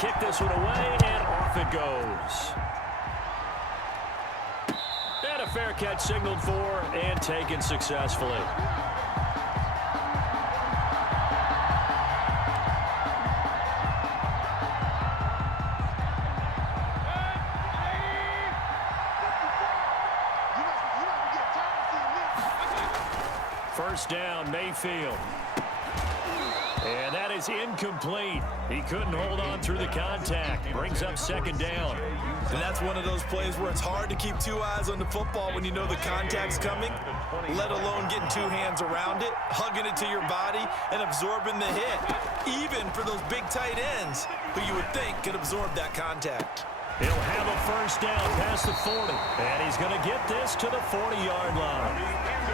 kick this one away, and off it goes. And a fair catch signaled for and taken successfully. First down, Mayfield. And that is incomplete. He couldn't hold on through the contact. Brings up second down. And that's one of those plays where it's hard to keep two eyes on the football when you know the contact's coming, let alone getting two hands around it, hugging it to your body, and absorbing the hit, even for those big tight ends who you would think could absorb that contact. He'll have a first down past the 40, and he's going to get this to the 40-yard line.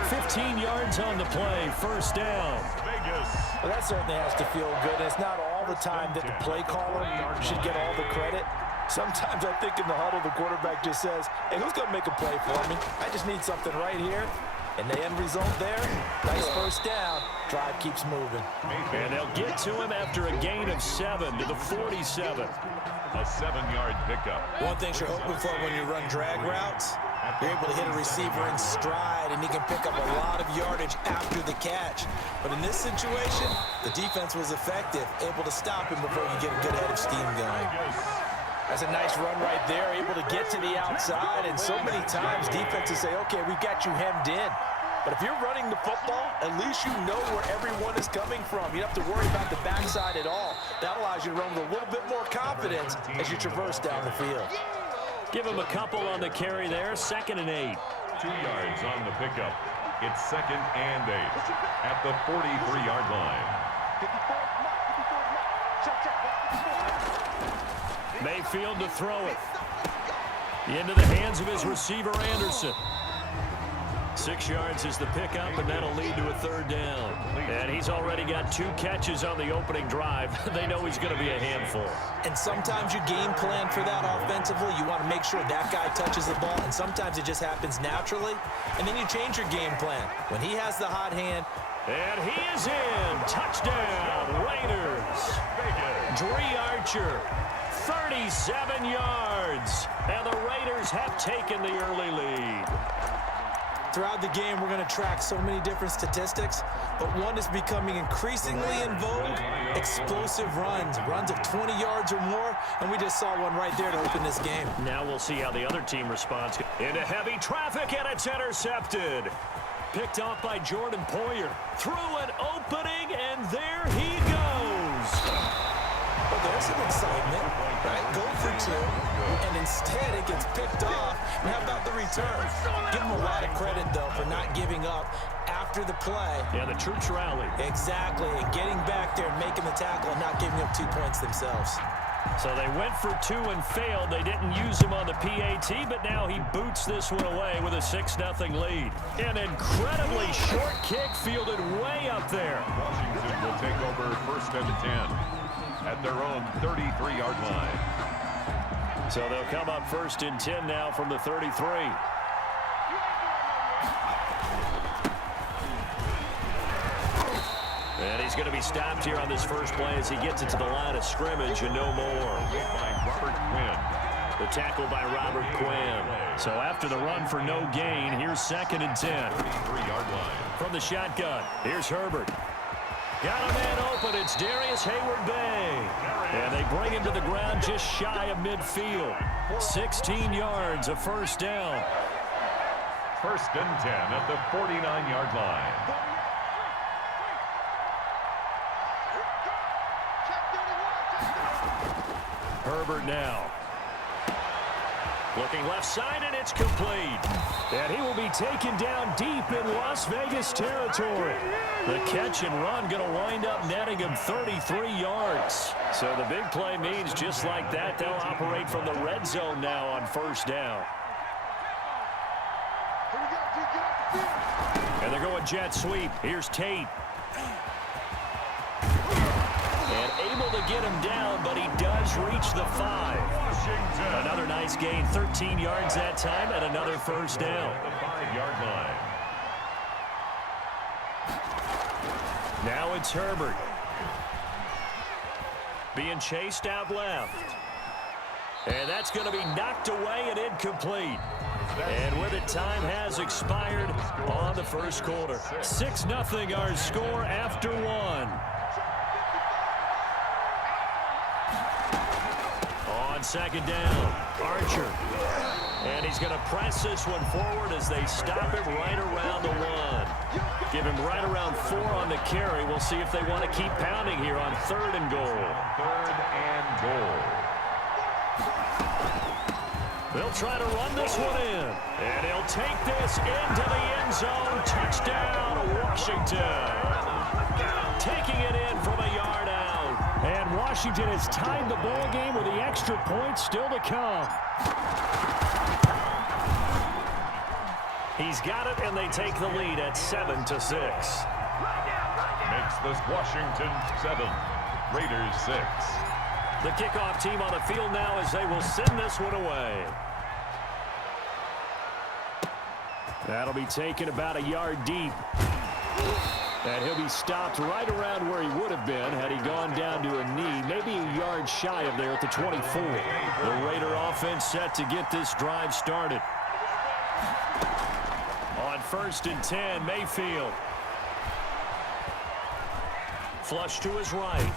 15 yards on the play, first down. Well, that certainly has to feel good. And it's not all the time that the play caller should get all the credit. Sometimes I think in the huddle, the quarterback just says, hey, who's going to make a play for me? I just need something right here. And the end result there, nice first down. Drive keeps moving. And they'll get to him after a gain of 7 to the 47. A 7-yard pickup. One thing you're hoping for when you run drag routes, you're able to hit a receiver in stride, and he can pick up a lot of yardage after the catch. But in this situation, the defense was effective, able to stop him before you get a good head of steam going. That's a nice run right there, able to get to the outside. And so many times defenses say, okay, we got you hemmed in. But if you're running the football, at least you know where everyone is coming from. You don't have to worry about the backside at all. That allows you to run with a little bit more confidence as you traverse down the field. Give him a couple on the carry there, 2nd and 8. 2 yards on the pickup. It's 2nd and 8 at the 43-yard line. Mayfield to throw it. Into the hands of his receiver, Anderson. 6 yards is the pickup, and that'll lead to a 3rd down. And he's already got 2 catches on the opening drive. They know he's going to be a handful. And sometimes you game plan for that offensively. You want to make sure that guy touches the ball, and sometimes it just happens naturally. And then you change your game plan. When he has the hot hand. And he is in. Touchdown, Raiders. Dree Archer, 37 yards. And the Raiders have taken the early lead. Throughout the game, we're going to track so many different statistics, but one is becoming increasingly in vogue, explosive runs of 20 yards or more, and we just saw one right there to open this game. Now we'll see how the other team responds. Into heavy traffic, and it's intercepted. Picked off by Jordan Poyer. Through an opening, and there he goes. Well, there's some excitement, right? Go for 2, and instead it gets picked off. And how about the return? Give him a lot of credit, though, for not giving up after the play. Yeah, the troops rallied. Exactly, and getting back there and making the tackle and not giving up 2 points themselves. So they went for 2 and failed. They didn't use him on the PAT, but now he boots this one away with a 6-0 lead. An incredibly short kick fielded way up there. Washington will take over 1st and 10 at their own 33-yard line. So they'll come up 1st and 10 now from the 33. And he's going to be stopped here on this first play as he gets it to the line of scrimmage and no more. By Robert Quinn. The tackle by Robert Quinn. So after the run for no gain, here's 2nd and 10. 33-yard line. From the shotgun, here's Herbert. Got a man open. It's Darius Hayward-Bay. And they bring him to the ground just shy of midfield. 16 yards, a first down. 1st and 10 at the 49-yard line. Herbert now. Looking left side, and it's complete. And he will be taken down deep in Las Vegas territory. The catch and run going to wind up netting him 33 yards. So the big play means just like that, they'll operate from the red zone now on 1st down. And they're going jet sweep. Here's Tate. And able to get him down, but he does reach the 5. Another nice gain, 13 yards that time, and another first down. The 5-yard line. Now it's Herbert. Being chased out left. And that's going to be knocked away and incomplete. And with it, time has expired on the first quarter. 6-0 our score after one. On second down, Archer. And he's going to press this one forward as they stop him right around the one. Give him right around 4 on the carry. We'll see if they want to keep pounding here on 3rd and goal. 3rd and goal. They'll try to run this one in. And he'll take this into the end zone. Touchdown, Washington. Taking it in from a yard out. And Washington has tied the ball game with the extra point still to come. He's got it, and they take the lead at 7-6. Makes this Washington 7, Raiders 6. The kickoff team on the field now as they will send this one away. That'll be taken about a yard deep. And he'll be stopped right around where he would have been had he gone down to a knee, maybe a yard shy of there at the 24. The Raider offense set to get this drive started. On 1st and 10, Mayfield. Flush to his right.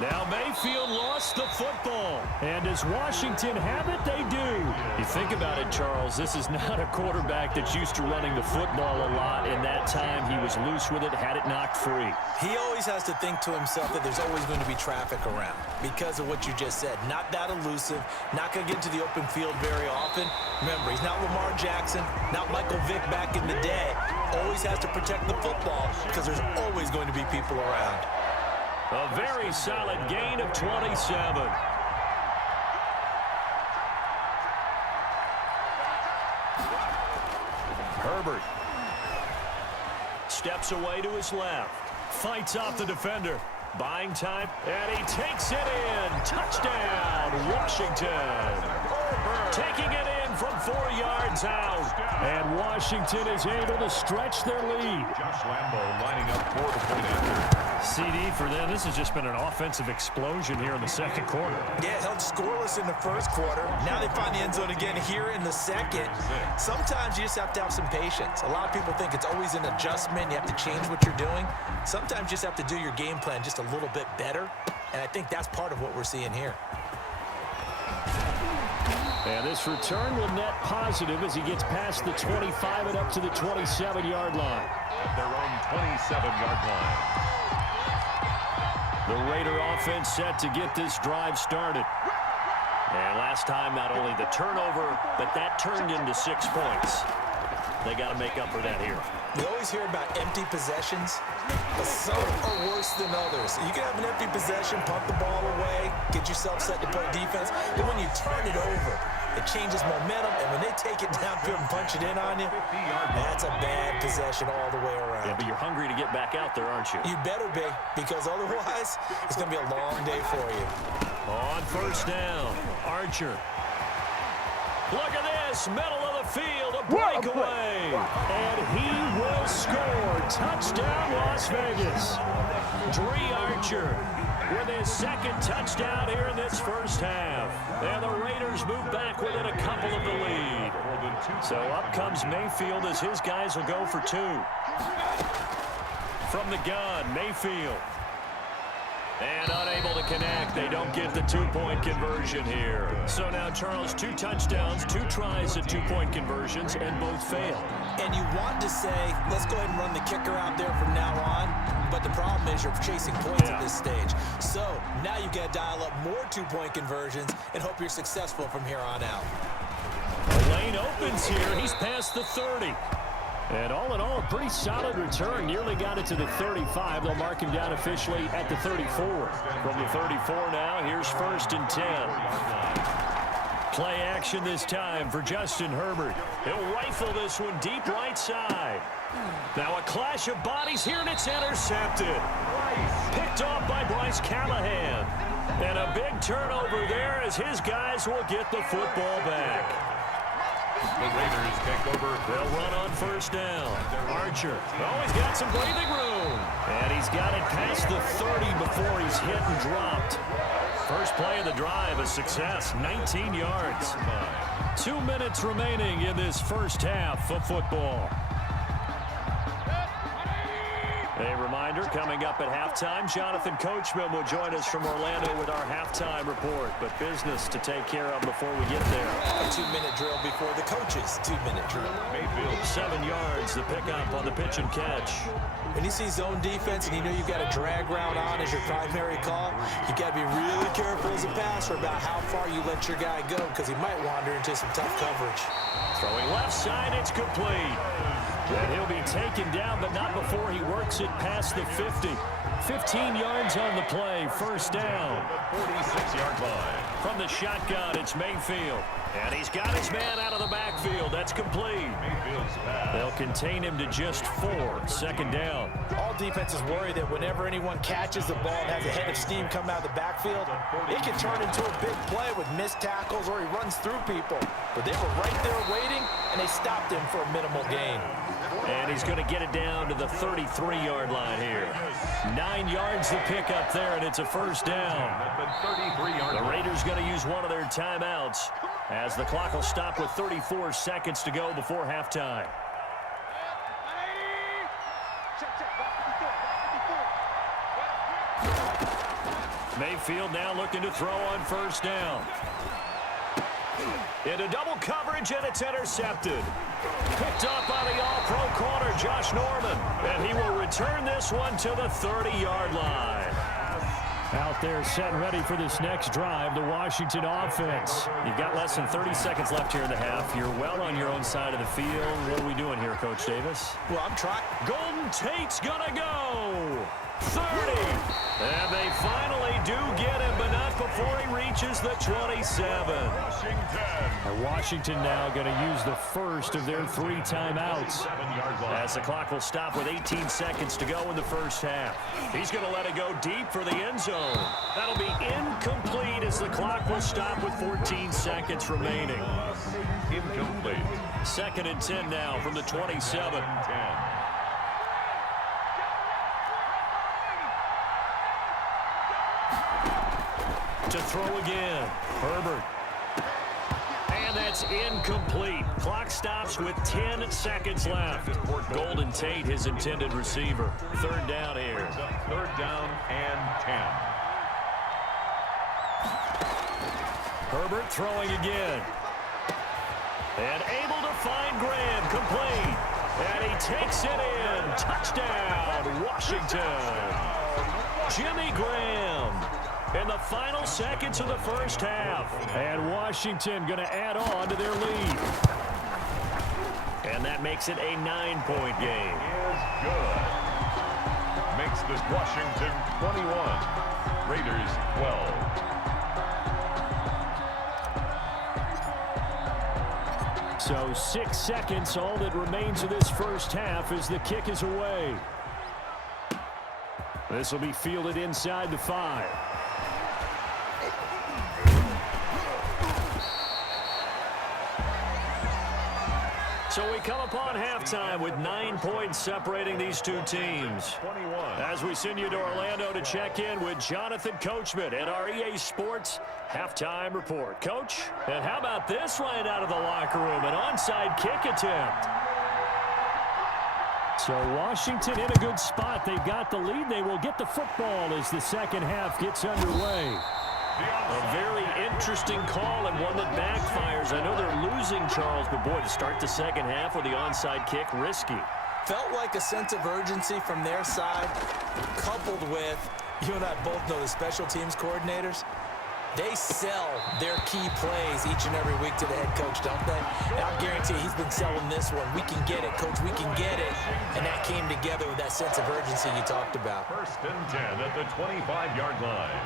Now Mayfield lost the football. And does Washington have it? They do. You think about it, Charles, this is not a quarterback that's used to running the football a lot. In that time, he was loose with it, had it knocked free. He always has to think to himself that there's always going to be traffic around because of what you just said. Not that elusive, not going to get into the open field very often. Remember, he's not Lamar Jackson, not Michael Vick back in the day. Always has to protect the football because there's always going to be people around. A very solid gain of 27. Herbert steps away to his left. Fights off the defender. Buying time, and he takes it in. Touchdown, Washington. Taking it in from 4 yards out. And Washington is able to stretch their lead. Josh Lambo lining up for the point after. CD for them. This has just been an offensive explosion here in the second quarter. Yeah, held scoreless in the first quarter. Now they find the end zone again here in the second. Sometimes you just have to have some patience. A lot of people think it's always an adjustment. You have to change what you're doing. Sometimes you just have to do your game plan just a little bit better. And I think that's part of what we're seeing here. And this return will net positive as he gets past the 25 and up to the 27-yard line. At their own 27-yard line. The Raider offense set to get this drive started. And last time, not only the turnover, but that turned into 6 points. They got to make up for that here. We always hear about empty possessions, but some are worse than others. You can have an empty possession, pump the ball away, get yourself set to play defense, but when you turn it over, it changes momentum, and when they take it downfield and punch it in on you, that's a bad possession all the way around. Yeah, but you're hungry to get back out there, aren't you? You better be, because otherwise, it's going to be a long day for you. On 1st down, Archer. Look at this, middle of the field, a breakaway. And he will score. Touchdown, Las Vegas. Dree Archer with his 2nd touchdown here in this first half. And the Raiders move back within a couple of the lead. So up comes Mayfield as his guys will go for 2. From the gun, Mayfield. And unable to connect. They don't get the 2-point conversion here. So now, Charles, 2 touchdowns, 2 tries at 2-point conversions, and both failed. And you want to say, let's go ahead and run the kicker out there from now on. But the problem is you're chasing points at this stage. So now you got to dial up more 2-point conversions and hope you're successful from here on out. The lane opens here. He's past the 30. And all in all, a pretty solid return. Nearly got it to the 35. They'll mark him down officially at the 34. From the 34 now, here's 1st and 10. Play action this time for Justin Herbert. He'll rifle this one deep right side. Now a clash of bodies here, and it's intercepted. Picked off by Bryce Callahan. And a big turnover there as his guys will get the football back. The Raiders take over. They'll run on 1st down. Archer. Oh, he's got some breathing room. And he's got it past the 30 before he's hit and dropped. First play of the drive, a success, 19 yards. 2 minutes remaining in this first half of football. A reminder, coming up at halftime, Jonathan Coachman will join us from Orlando with our halftime report. But business to take care of before we get there. A 2-minute drill before the coach's 2-minute drill. Mayfield, 7 yards, the pickup on the pitch and catch. When you see zone defense and you know you've got a drag route on as your primary call, you got to be really careful as a passer about how far you let your guy go because he might wander into some tough coverage. Throwing left side, it's complete. And he'll be taken down, but not before he works it past the 50. 15 yards on the play, first down. 46-yard line. From the shotgun, it's Mayfield. And he's got his man out of the backfield. That's complete. Mayfield's pass. They'll contain him to just 4. Second down. All defenses worry that whenever anyone catches the ball and has a head of steam come out of the backfield, it can turn into a big play with missed tackles or he runs through people. But they were right there waiting, and they stopped him for a minimal gain. And he's going to get it down to the 33-yard line here. 9 yards to pick up there, and it's a first down. The Raiders going to use one of their timeouts as the clock will stop with 34 seconds to go before halftime. Mayfield now looking to throw on first down. Into double coverage, and it's intercepted. Picked up by the all-pro corner, Josh Norman. And he will return this one to the 30-yard line. Out there set and ready for this next drive, the Washington offense. You've got less than 30 seconds left here in the half. You're well on your own side of the field. What are we doing here, Coach Davis? Well, I'm trying. Golden Tate's gonna go. 30. And they finally do get him, but not before he reaches the 27. Washington now going to use the first of their 3 timeouts as the clock will stop with 18 seconds to go in the first half. He's going to let it go deep for the end zone. That'll be incomplete as the clock will stop with 14 seconds remaining. Incomplete. 2nd and 10 now from the 27. 10. To throw again, Herbert. And that's incomplete. Clock stops with 10 seconds left. Golden Tate, his intended receiver. 3rd down here. 3rd down and 10. Herbert throwing again. And able to find Graham, complete. And he takes it in. Touchdown, Washington. Jimmy Graham. In the final seconds of the first half. And Washington going to add on to their lead. And that makes it a 9-point game. Is good. Makes this Washington 21. Raiders 12. So 6 seconds, all that remains of this first half as the kick is away. This will be fielded inside the 5. So we come upon halftime with 9 points separating these two teams. 21. As we send you to Orlando to check in with Jonathan Coachman at our EA Sports halftime report. Coach, and how about this right out of the locker room? An onside kick attempt. So Washington in a good spot. They've got the lead. They will get the football as the second half gets underway. A very interesting call and one that backfires. I know they're losing, Charles, but boy, to start the second half with the onside kick, risky. Felt like a sense of urgency from their side, coupled with, you and I both know the special teams coordinators, they sell their key plays each and every week to the head coach, don't they? And I guarantee he's been selling this one. We can get it, coach, we can get it. And that came together with that sense of urgency you talked about. 1st and 10 at the 25-yard line.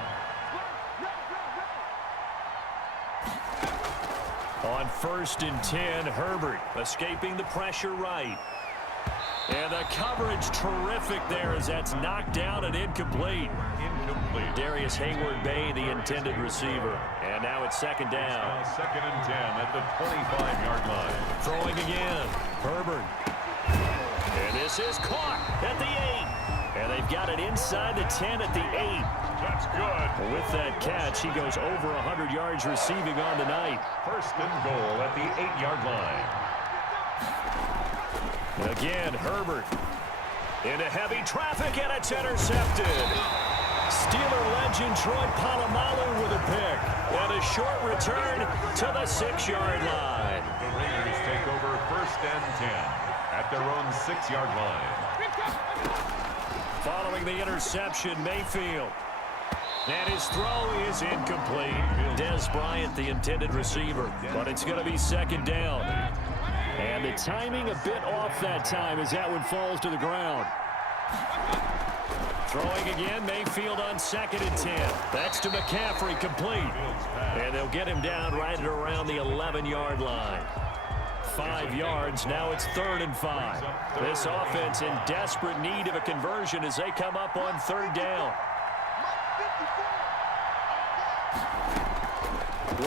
On 1st and 10, Herbert escaping the pressure right. And the coverage terrific there as that's knocked down and incomplete. Incomplete. Darius Hayward-Bay, the intended receiver. And now it's 2nd down. 2nd and 10 at the 25-yard line. Throwing again. Herbert. And This is caught at the 8. And they've got it inside the 10 at the 8. That's good. With that catch, he goes over 100 yards receiving on the night. First and goal at the 8-yard line. Again, Herbert into heavy traffic, and it's intercepted. Steeler legend Troy Polamalu with a pick. And a short return to the 6-yard line. The Raiders take over first and 10 at their own 6-yard line. Following the interception, Mayfield. And his throw is incomplete. Dez Bryant, the intended receiver. But it's going to be second down. And the timing a bit off that time as that one falls to the ground. Throwing again, Mayfield on 2nd and 10. That's to McCaffrey, complete. And they'll get him down right at around the 11-yard line. 5 yards, now it's 3rd and 5. This offense in desperate need of a conversion as they come up on 3rd down.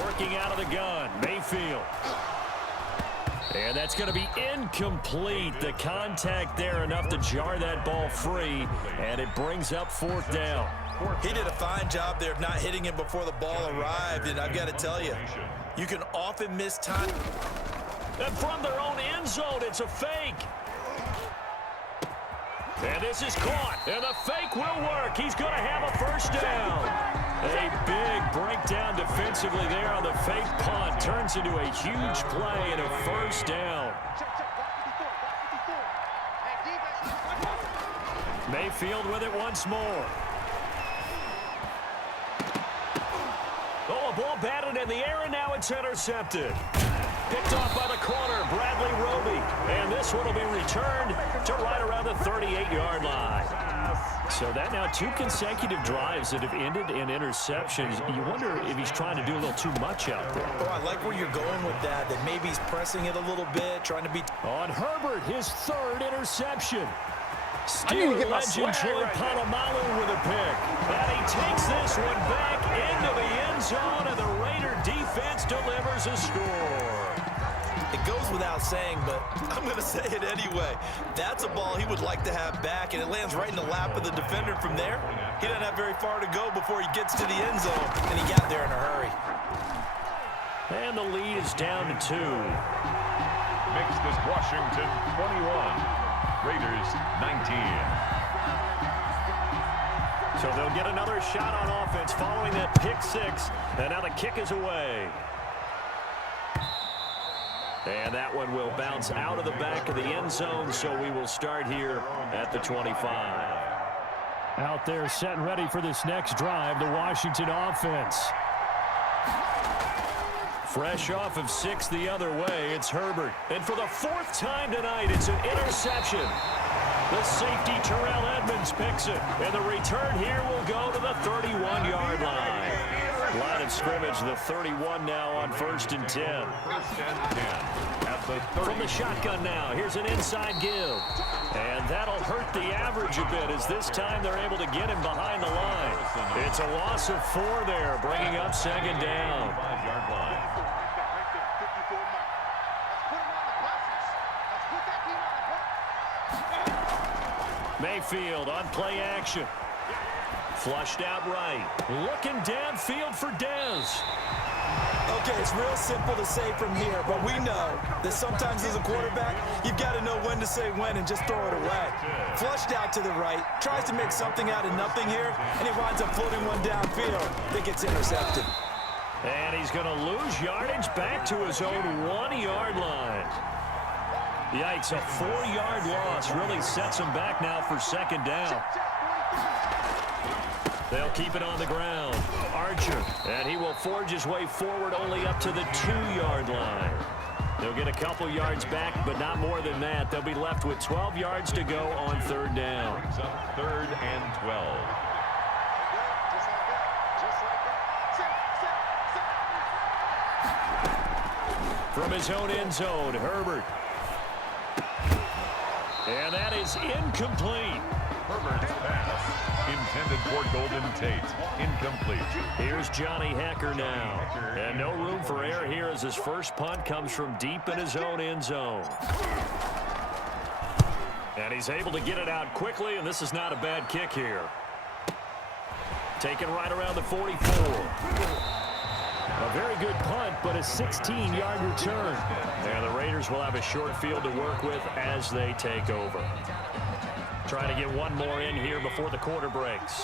Working out of the gun, Mayfield. And that's going to be incomplete. The contact there enough to jar that ball free, and it brings up 4th down. He did a fine job there of not hitting him before the ball arrived, and I've got to tell you, you can often miss time. And from their own end zone, it's a fake. And this is caught, and the fake will work. He's going to have a first down. A big breakdown defensively there on the fake punt. Turns into a huge play and a first down. Mayfield with it once more. Oh, a ball batted in the air, and now it's intercepted. Picked off by the corner, Bradley Roby. And this one will be returned to right around the 38-yard line. So that now 2 consecutive drives that have ended in interceptions. You wonder if he's trying to do a little too much out there. Oh, I like where you're going with that maybe he's pressing it a little bit, trying to be... On Herbert, his 3rd interception. Steeler legend Troy Polamalu with a pick. And he takes this one back into the end zone, and the Raider defense delivers a score. It goes without saying, but I'm going to say it anyway. That's a ball he would like to have back, and it lands right in the lap of the defender from there. He doesn't have very far to go before he gets to the end zone, and he got there in a hurry. And the lead is down to 2. Makes this Washington 21. Raiders 19. So they'll get another shot on offense following that pick 6. And now the kick is away. And that one will bounce out of the back of the end zone, so we will start here at the 25. Out there set and ready for this next drive, the Washington offense. Fresh off of 6 the other way, it's Herbert. And for the 4th time tonight, it's an interception. The safety, Terrell Edmonds, picks it. And the return here will go to the 31-yard line. Line of scrimmage, the 31 now on 1st and 10. 1st and 10 at the 30. From the shotgun now, here's an inside give. And that'll hurt the average a bit as this time they're able to get him behind the line. It's a loss of 4 there, bringing up 2nd down. 5-yard line. Mayfield on play action. Flushed out right. Looking downfield for Dez. Okay, it's real simple to say from here, but we know that sometimes as a quarterback, you've got to know when to say when and just throw it away. Flushed out to the right, tries to make something out of nothing here, and he winds up floating one downfield that gets intercepted. And he's going to lose yardage back to his own 1-yard line. Yikes, a 4-yard loss really sets him back now for 2nd down. They'll keep it on the ground. Archer, and he will forge his way forward only up to the 2-yard line. They'll get a couple yards back, but not more than that. They'll be left with 12 yards to go on 3rd down. Brings up 3rd and 12. From his own end zone, Herbert. And that is incomplete. Herbert's pass intended for Golden Tate. Incomplete. Here's Johnny Hecker now. And no room for error here as his first punt comes from deep in his own end zone. And he's able to get it out quickly, and this is not a bad kick here. Taken right around the 44. A very good punt, but a 16-yard return. And the Raiders will have a short field to work with as they take over. Trying to get one more in here before the quarter breaks.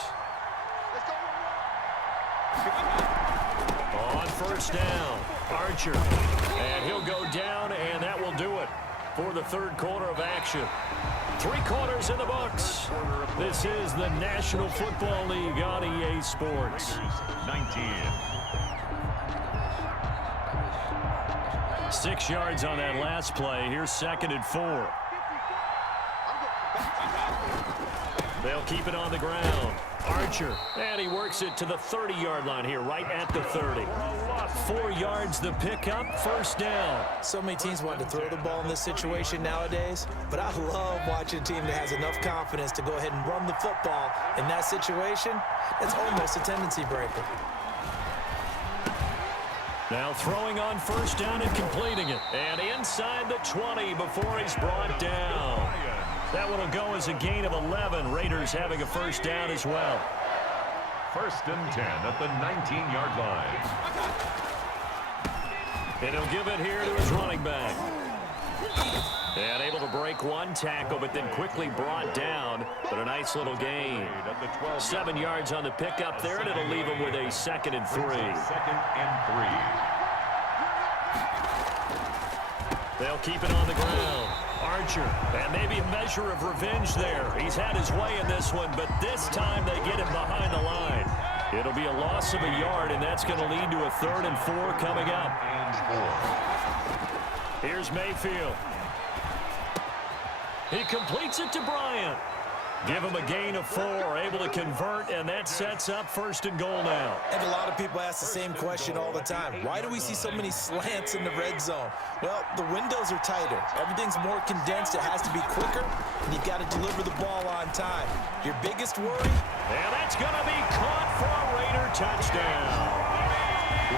On first down, Archer. And he'll go down, and that will do it for the third quarter of action. 3 quarters in the books. This is the National Football League on EA Sports. 19. 6 yards on that last play. Here's 2nd and 4. They'll keep it on the ground. Archer, and he works it to the 30-yard line here, right at the 30. 4 yards the pickup, first down. So many teams want to throw the ball in this situation nowadays, but I love watching a team that has enough confidence to go ahead and run the football in that situation. It's almost a tendency breaker. Now throwing on first down and completing it. And inside the 20 before he's brought down. That one will go as a gain of 11. Raiders having a first down as well. 1st and 10 at the 19-yard line. And he'll give it here to his running back. And able to break one tackle, but then quickly brought down. But a nice little gain. 7 yards on the pickup there, and it'll leave him with a 2nd and 3. 2nd and 3. They'll keep it on the ground. Archer, and maybe a measure of revenge there. He's had his way in this one, but this time they get him behind the line. It'll be a loss of a yard, and that's going to lead to a 3rd and 4 coming up. Here's Mayfield. He completes it to Bryant. Give him a gain of 4, able to convert, and that sets up 1st and goal now. And a lot of people ask the same question all the time. Why do we see so many slants in the red zone? Well, the windows are tighter. Everything's more condensed. It has to be quicker, and you've got to deliver the ball on time. Your biggest worry? And that's going to be caught for a Raider touchdown.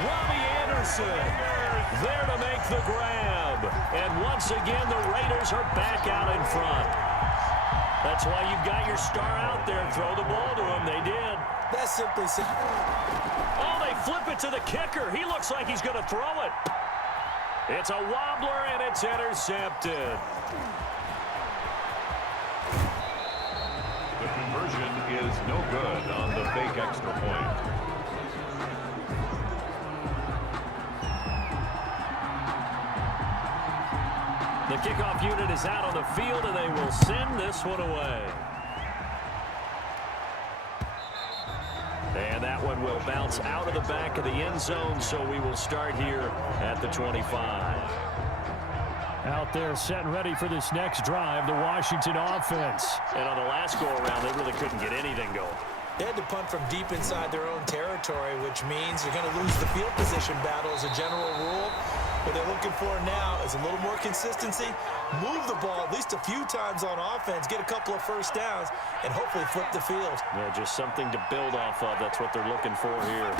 Robbie Anderson there to make the grab. And once again, the Raiders are back out in front. That's why you've got your star out there. Throw the ball to him. They did. That's simply... Oh, they flip it to the kicker. He looks like he's going to throw it. It's a wobbler, and it's intercepted. The conversion is no good on the fake extra point. The kickoff unit is out on the field, and they will send this one away. And that one will bounce out of the back of the end zone, so we will start here at the 25. Out there set and ready for this next drive, the Washington offense. And on the last go-around, they really couldn't get anything going. They had to punt from deep inside their own territory, which means you're going to lose the field position battle as a general rule. What they're looking for now is a little more consistency, move the ball at least a few times on offense, get a couple of first downs, and hopefully flip the field. Yeah, just something to build off of. That's what they're looking for here.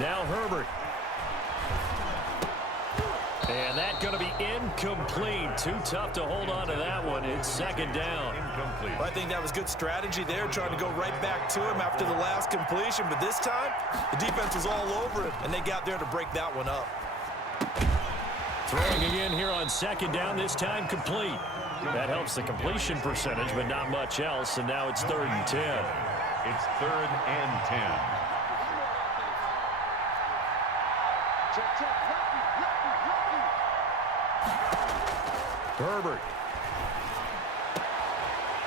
Now Herbert. And that going to be incomplete. Too tough to hold on to that one. It's 2nd down. Incomplete. Well, I think that was good strategy there, trying to go right back to him after the last completion. But this time, the defense was all over him, and they got there to break that one up. Throwing again here on 2nd down, this time complete. That helps the completion percentage, but not much else, and now it's 3rd and 10. It's 3rd and 10. Herbert.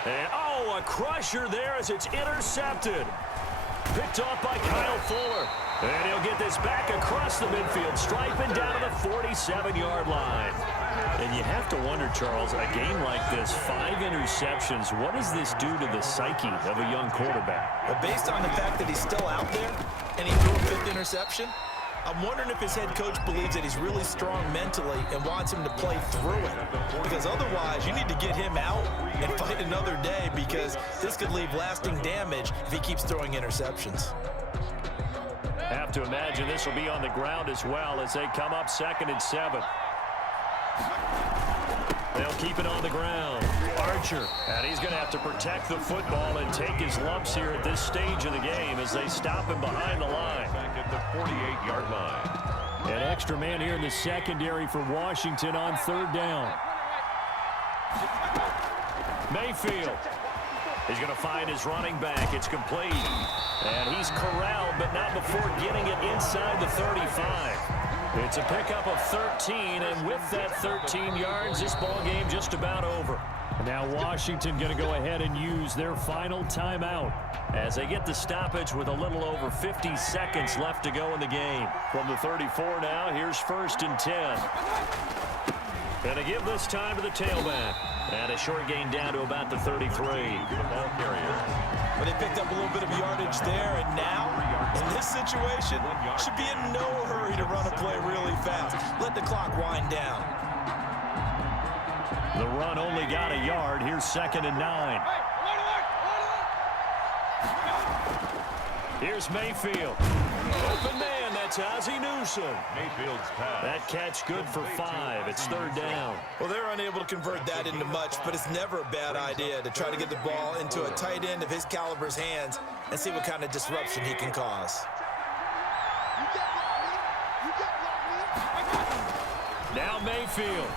And, oh, a crusher there as it's intercepted. Picked off by Kyle Fuller. And he'll get this back across the midfield stripe and down to the 47-yard line. And you have to wonder, Charles, a game like this, 5 interceptions, what does this do to the psyche of a young quarterback? But based on the fact that he's still out there and he threw a 5th interception, I'm wondering if his head coach believes that he's really strong mentally and wants him to play through it. Because otherwise, you need to get him out and fight another day, because this could leave lasting damage if he keeps throwing interceptions. Have to imagine this will be on the ground as well as they come up 2nd and 7. They'll keep it on the ground. Archer, and he's going to have to protect the football and take his lumps here at this stage of the game as they stop him behind the line. Back at the 48-yard line. An extra man here in the secondary for Washington on third down. Mayfield. He's going to find his running back. It's complete. And he's corralled, but not before getting it inside the 35. It's a pickup of 13, and with that 13 yards, this ball game just about over. Now Washington going to go ahead and use their final timeout as they get the stoppage with a little over 50 seconds left to go in the game. From the 34 now, here's 1st and 10. Going to give this time to the tailback. And a short gain down to about the 33. The ball carrier. But they picked up a little bit of yardage there, and now, in this situation, should be in no hurry to run a play really fast. Let the clock wind down. The run only got a yard. Here's 2nd and 9. Here's Mayfield. Open man, that's Ozzie Newsome. Mayfield's pass. That catch good for 5. It's 3rd down. Well, they're unable to convert that into much, but it's never a bad idea to try to get the ball into a tight end of his caliber's hands and see what kind of disruption he can cause. Now Mayfield.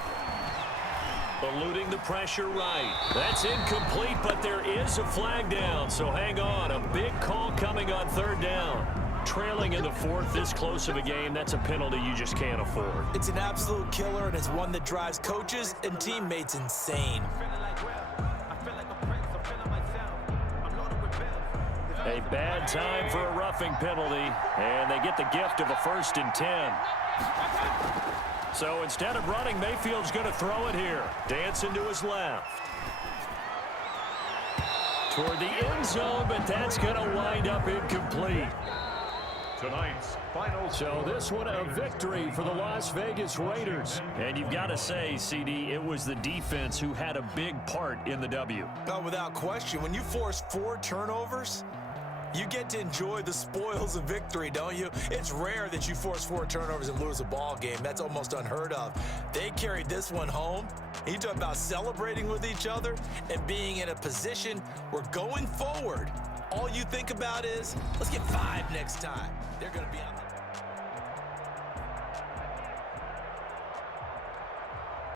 Eluding the pressure right. That's incomplete, but there is a flag down, so hang on. A big call coming on 3rd down. Trailing in the 4th, this close of a game, that's a penalty you just can't afford. It's an absolute killer, and it's one that drives coaches and teammates insane. A bad time for a roughing penalty, and they get the gift of a 1st and 10. So instead of running, Mayfield's going to throw it here. Dancing to his left. Toward the end zone, but that's going to wind up incomplete. Tonight's final. So this one a victory for the Las Vegas Raiders. And you've got to say, CD, it was the defense who had a big part in the W. Oh, without question. When you force 4 turnovers, you get to enjoy the spoils of victory, don't you? It's rare that you force 4 turnovers and lose a ball game. That's almost unheard of. They carried this one home. You talk about celebrating with each other and being in a position where going forward, all you think about is, let's get 5 next time. They're going to be on